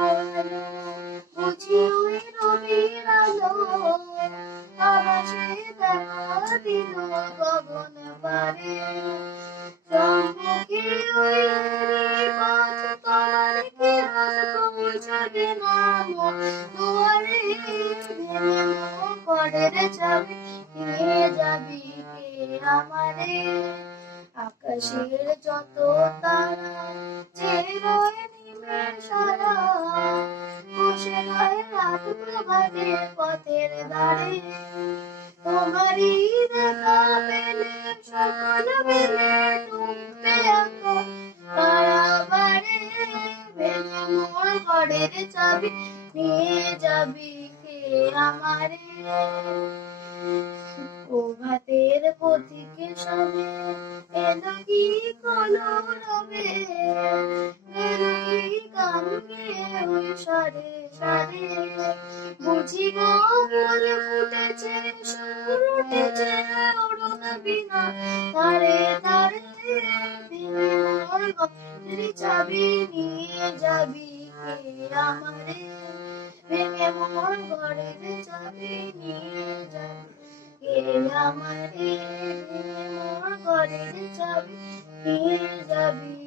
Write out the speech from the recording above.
আলো বুঝি ওই রবির আলো আকাশে দেখা দিল গগন পারে সম্মুখে ওই পথ তোমার কি পৌঁছাবে না দুয়ারে ঘরের চাবি নিয়ে যাবি কে আমারে আকাশের যত তারা চেরোয় নিমের সারা বসে রয় রাত প্রভাতে পথের ধারে তোমারই দেখা পেলে সকল বেলে ডুববে এখন কারাবারে ভেঙে মোর ঘরের চাবি নিয়ে যাবি কে আমারে প্রভাতের পথিকে সবে এলো কি কলরবে এলো কি গান গেয়ে ওই সারে সারে বুঝি গো ফুল ফুটেছে সুর উঠেছে অরুণ বিনা তারে তারে ভেঙে মোর ঘরের চাবি নিয়ে যাবি কে আমারে ভেঙে মোর ঘরের চাবি নিয়ে যাবি কে আমারে ভেঙে মোর ঘরের চাবি নিয়ে যাবি